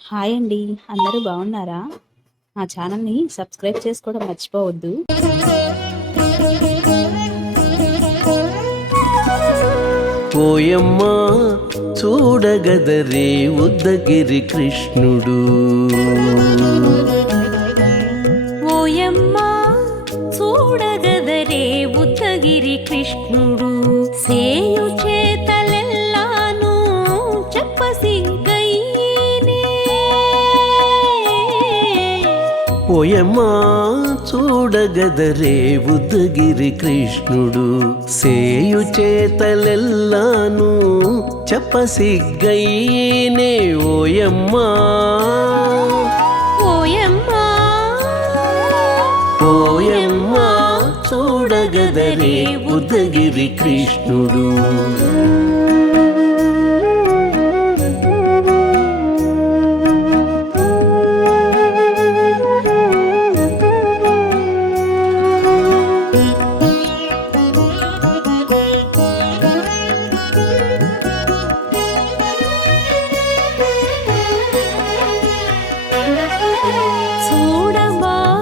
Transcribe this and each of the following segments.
Hi అండి. అందరూ బాగున్నారా? మా ఛానల్‌ని సబ్స్క్రైబ్ చేసుకోవడం మర్చిపోవద్దు. ఓయమ్మా చూడగదరే ఉద్దగిరి కృష్ణుడు. ఓయమ్మా చూడగదరే ఉద్దగిరి కృష్ణుడు. సేయు చేతలెల్లాను చెప్పసిగ్గైనే. ఓయమ్మా చూడగదరే ఉద్దగిరి కృష్ణుడు. సేయు చేతలెల్లాను చెప్పసిగ్గైనే. ఓయమ్మా ఓయమ్మా ఓయమ్మా చూడగదరే ఉద్దగిరి కృష్ణుడు.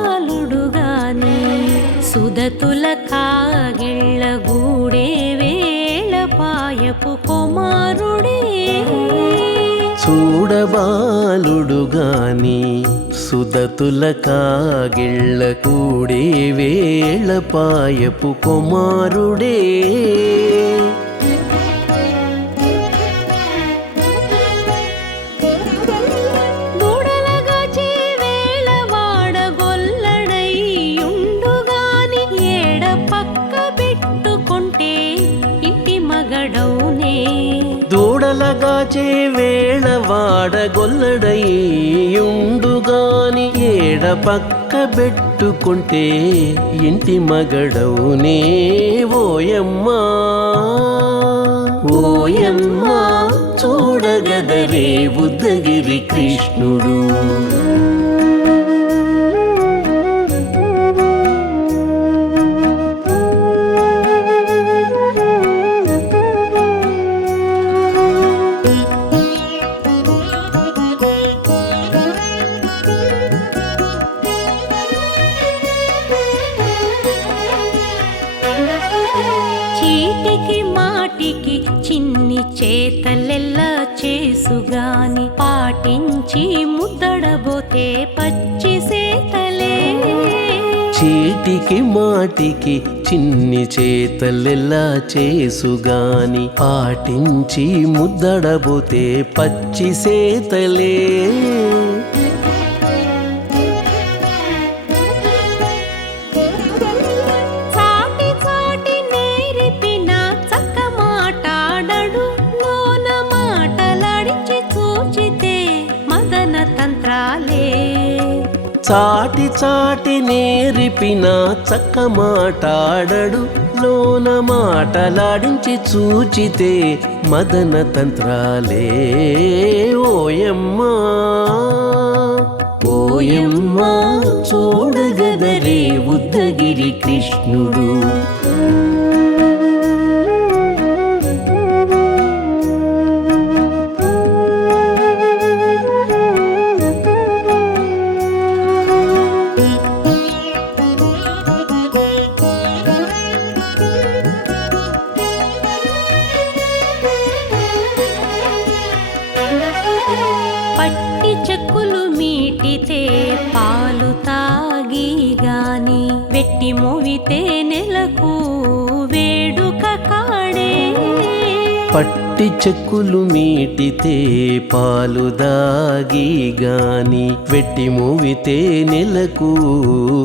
చూడబాలుడుగాని సుదతుల కాగిళ్ళ గూడే వేళ పాయపు కుమారుడే. చూడబాలుడుగాని సుదతుల కాగిళ్ళ కూడే వేళ పాయపు కుమారుడే. దూడలగాచే వేళ వాడగొల్లడైయుండుగాని ఏడ పక్క పెట్టుకుంటే ఇంటి మగడౌనే. దూడలగాచే వేళ వాడగొల్లడయ్యుండుగాని ఏడ పక్క పెట్టుకుంటే ఇంటి మగడవునే. ఓయమ్మా ఓయమ్మా చూడగదరే ఉద్దగిరి కృష్ణుడు. చీటికి మాటికి చిన్ని చేతలెల్లా చేసుగాని పాటించి ముద్దడబోతే పచ్చి సేతలే. చీటికి మాటికి చిన్ని చేతలెల్లా చేసుగాని పాటించి ముద్దడబోతే పచ్చి సేతలే. చాటి చాటి నేరిపిన చక్క మాటాడడు లోన మాటలాడించి చూచితే మదన తంత్రాలే. చాటి చాటి నేరిపిన చక్క మాటాడడు లోన మాటలాడించి చూచితే మదన తంత్రాలే. ఓయమ్మా ఓయమ్మా చూడగదరే ఉద్దగిరి కృష్ణుడు. పట్టి చెక్కులు మీటితే పాలు తాగి గాని వెట్టి మోవితే నెలకు వేడుక కాడే. పట్టి చెక్కులు మీటితే పాలు దాగి గాని వెట్టి మూవితే నెలకు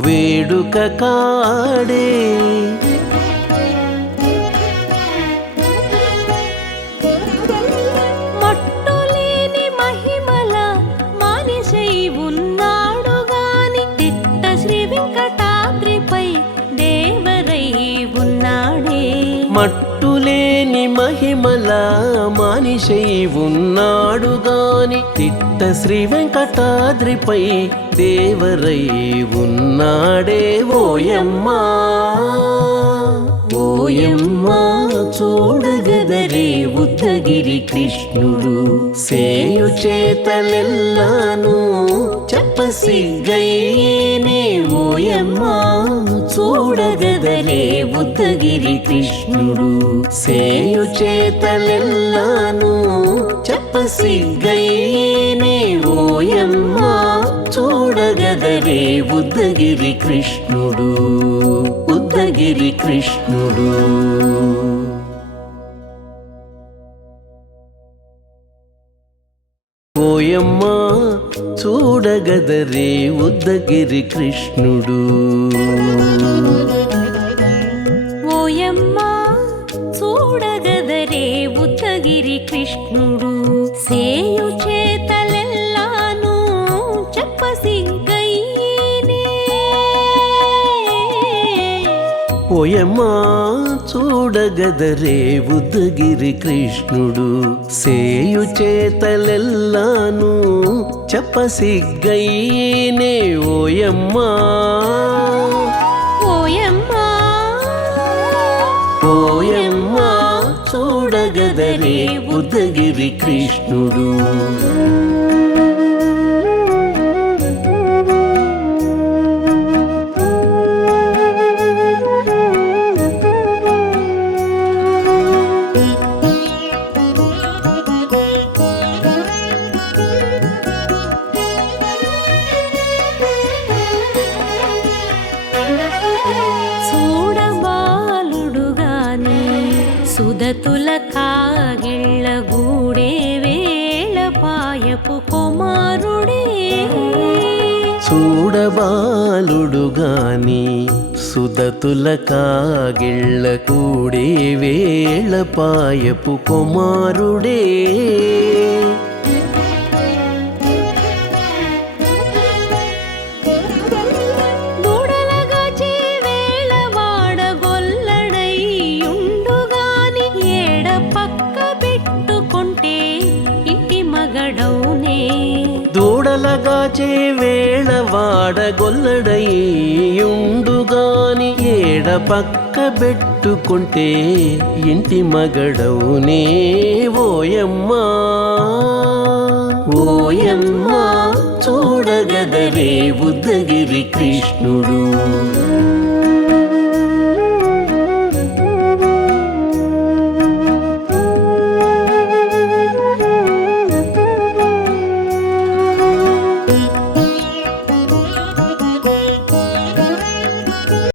వేడుక కాడే. మట్టులేని మహిమల మానిషై ఉన్నాడు గాని తిట్ట శ్రీ వెంకటాద్రిపై దేవరై ఉన్నాడే. మట్టులేని మహిమల మానిషై ఉన్నాడు గాని తిట్ట శ్రీ వెంకటాద్రిపై దేవరై ఉన్నాడే. ఓయమ్మా ఓయమ్మ చూడగదరే ఉద్దగిరి కృష్ణుడు సేయు చేతలెల్లాను చెప్పసిగ్గయ్యేనే ఓయమ్మ చూడగదరే ఉద్దగిరి కృష్ణుడు సేయు చేతలెల్లాను చెప్పసిగ్గయ్యేనే ఓయమ్మ చూడగదరే ఉద్దగిరి కృష్ణుడు ఉద్దగిరి కృష్ణుడు. ఓయమ్మ చూడగదరే ఉద్దగిరి కృష్ణుడు. ఓయమ్మ చూడగదరే ఉద్దగిరి కృష్ణుడు సేయు చేతలెల్లాను చెప్పసిగ్గయ్యేనే ఓయమ్మ చూడగదరే ఉద్దగిరి కృష్ణుడు సేయు చేతలెల్లాను చెప్పసిగ్గయ్యేనే ఓయమ్మ ఓయమ్మ ఓయమ్మ చూడగదరే ఉద్దగిరి కృష్ణుడు. చూడబాలుడుగాని సుదతుల కాగిళ్ళ గూడే వేళపాయపు కుమారుడే చూడబాలుడుగాని సుదతుల కాగిళ్ళ కూడే వేళపాయపు కుమారుడే దూడలగాచే వేళవాడ గొల్లడైయుండుగాని ఏడ పక్క పెట్టుకుంటే ఇంటి మగడౌనే దూడలగాచే వేళవాడ గొల్లడయ్యుండుగాని ఏడ పక్క పెట్టుకుంటే ఇంటి మగడవునే ఓయమ్మ ఓయమ్మ చూడగదరే ఉద్దగిరి కృష్ణుడు.